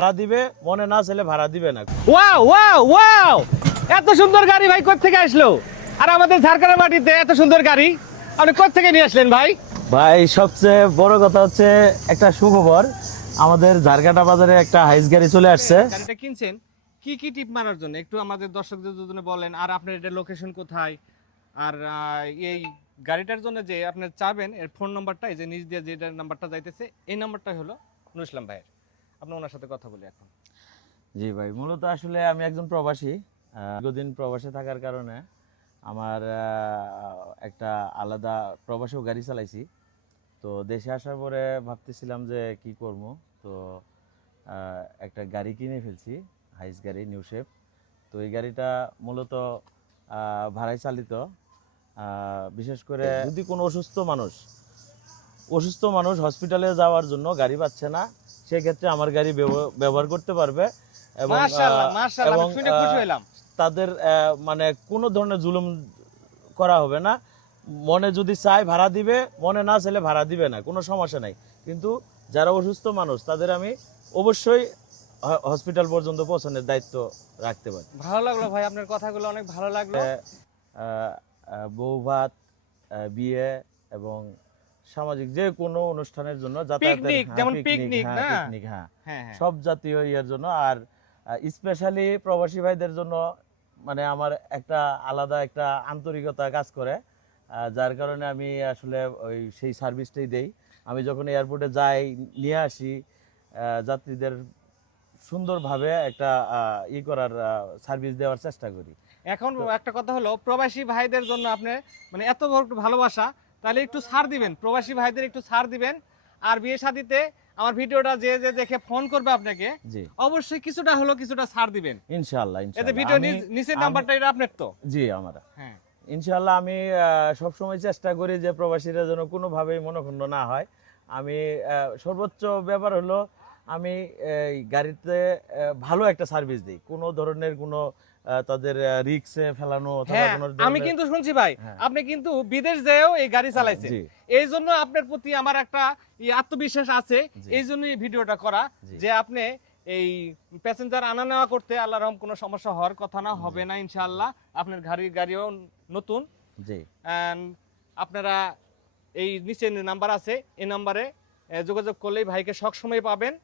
ভাড়া দিবে, মনে না ছেলে ভাড়া দিবে না। ওয়াও ওয়াও ওয়াও, এত সুন্দর গাড়ি ভাই কোথা থেকে আসলো? আর আমাদের ঝাড়খণ্ডের মাটিতে এত সুন্দর গাড়ি আপনি কোথা থেকে নিয়ে আসলেন ভাই? ভাই সবচেয়ে বড় কথা হচ্ছে একটা সুখবর, আমাদের ঝাড়কাটা বাজারে একটা হাইস গাড়ি চলে আসছে। গাড়িটা কিনছেন কি কি টিপ মারার জন্য একটু আমাদের দর্শকদের জন্য বলেন, আর আপনার এটা লোকেশন কোথায়, আর এই গাড়িটার জন্য যে আপনি চাবেন এর ফোন নাম্বারটা, এই যে নিচ দিয়ে যে নাম্বারটা যাইতেছে এই নাম্বারটা হলো নুর ইসলাম ভাইয়ের। আপনি ওনার সাথে কথা বলি এখন। জি ভাই, মূলত আসলে আমি একজন প্রবাসী। দীর্ঘদিন প্রবাসে থাকার কারণে আমার একটা আলাদা প্রবাসেও গাড়ি চালাইছি। তো দেশে আসার পরে ভাবতেছিলাম যে কি করব, তো একটা গাড়ি কিনে ফেলছি, হাইস গাড়ি নিউ শেপ। তো এই গাড়িটা মূলত ভাড়ায় চালিত। বিশেষ করে যদি কোনো অসুস্থ মানুষ হসপিটালে যাওয়ার জন্য গাড়ি পাচ্ছে না, সেক্ষেত্রে আমার গাড়ি ব্যবহার করতে পারবে এবং মাশাআল্লাহ মাশাআল্লাহ, আমি শুনে খুশি হলাম। তাদের মানে কোনো ধরনের জুলুম করা হবে না। মনে যদি চায় ভাড়া দিবে, মনে না চাইলে ভাড়া দিবে না, কোনো সমস্যা নাই। কিন্তু যারা অসুস্থ মানুষ তাদের আমি অবশ্যই হসপিটাল পর্যন্ত পৌঁছানোর দায়িত্ব রাখতে পারি। ভালো লাগলো ভাই, আপনার কথাগুলো অনেক ভালো লাগলো। বউ ভাত, বিয়ে এবং সামাজিক যে কোনো অনুষ্ঠানের জন্য পিকনিক, যেমন পিকনিক না, পিকনিক, সব জাতীয় ইয়ের জন্য। আর স্পেশালি প্রবাসী ভাইদের জন্য মানে আমার একটা আলাদা একটা আন্তরিকতা কাজ করে, যার কারণে আমি আসলে ওই সেই সার্ভিসটাই দেই। আমি যখন এয়ারপোর্টে যাই, নিয়ে আসি যাত্রীদের, সুন্দরভাবে একটা করার সার্ভিস দেওয়ার চেষ্টা করি। এখন একটা কথা হলো, প্রবাসী ভাইদের জন্য আপনি মানে এত বড় ভালোবাসা, তাহলে একটু ছাড় দিবেন, প্রবাসী ভাইদের একটু ছাড় দিবেন। আর বিয়ে শাদিতে আমার ভিডিওটা যে যে দেখে ফোন করবে আপনাকে, অবশ্যই কিছুটা হলো কিছুটা ছাড় দিবেন ইনশাআল্লাহ। এই যে ভিডিও নিচের নাম্বারটা এটা আপনার তো? জি আমার। হ্যাঁ ইনশাআল্লাহ আমি সব সময় চেষ্টা করি যে প্রবাসীরা যেন কোনোভাবেই মনক্ষুণ্ণ না হয়। আমি সর্বোচ্চ ব্যাপার হলো আমি এই গাড়িতে ভালো একটা সার্ভিস দিই, কোনো ধরনের কোনো তাদের রিস্কে ফেলানো অথবা কোনো ধরনের। আমি কিন্তু শুনছি ভাই আপনি কিন্তু বিদেশ যেও এই গাড়ি চালাইছেন, এই জন্য আপনার প্রতি আমার একটা আত্মবিশ্বাস আছে। এই জন্যই ভিডিওটা করা, যে আপনি এই প্যাসেঞ্জার আনা নেওয়া করতে আল্লাহর রহম কোনো সমস্যা হওয়ার কথা না, হবে না ইনশাআল্লাহ। আপনার গাড়িও নতুন। জি, আপনারা এই নিচে নাম্বার আছে, এই নাম্বারে যোগাযোগ করলেই ভাইকে সবসময় পাবেন।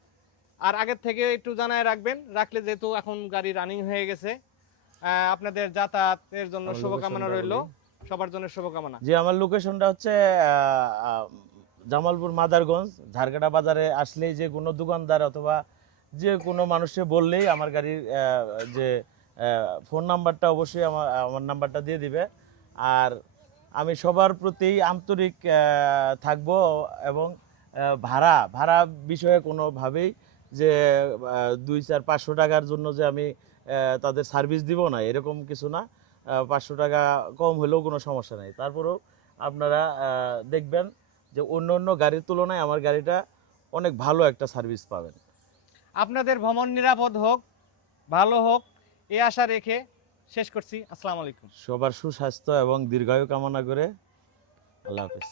আর আগের থেকে একটু জানায় রাখলে, যেহেতু এখন গাড়ি রানিং হয়ে গেছে, আপনাদের যাতায়াতের জন্য শুভকামনা রইল, সবার জন্য শুভকামনা। জি, আমার লোকেশনটা হচ্ছে জামালপুর মাদারগঞ্জ। ঝাড়কাটা বাজারে আসলেই যে কোনো দোকানদার অথবা যে কোনো মানুষে বললেই আমার গাড়ির যে ফোন নাম্বারটা অবশ্যই আমার নাম্বারটা দিয়ে দিবে। আর আমি সবার প্রতি আন্তরিক থাকব এবং ভাড়া বিষয়ে কোনোভাবেই যে 200-500 টাকার জন্য যে আমি তাদের সার্ভিস দিব না, এরকম কিছু না। 500 টাকা কম হলেও কোনো সমস্যা নেই। তারপরেও আপনারা দেখবেন যে অন্য গাড়ির তুলনায় আমার গাড়িটা অনেক ভালো একটা সার্ভিস পাবেন। আপনাদের ভ্রমণ নিরাপদ হোক, ভালো হোক, এই আশা রেখে শেষ করছি। আসসালামু আলাইকুম। সবার সুস্বাস্থ্য এবং দীর্ঘায়ু কামনা করে আল্লাহ হাফেজ।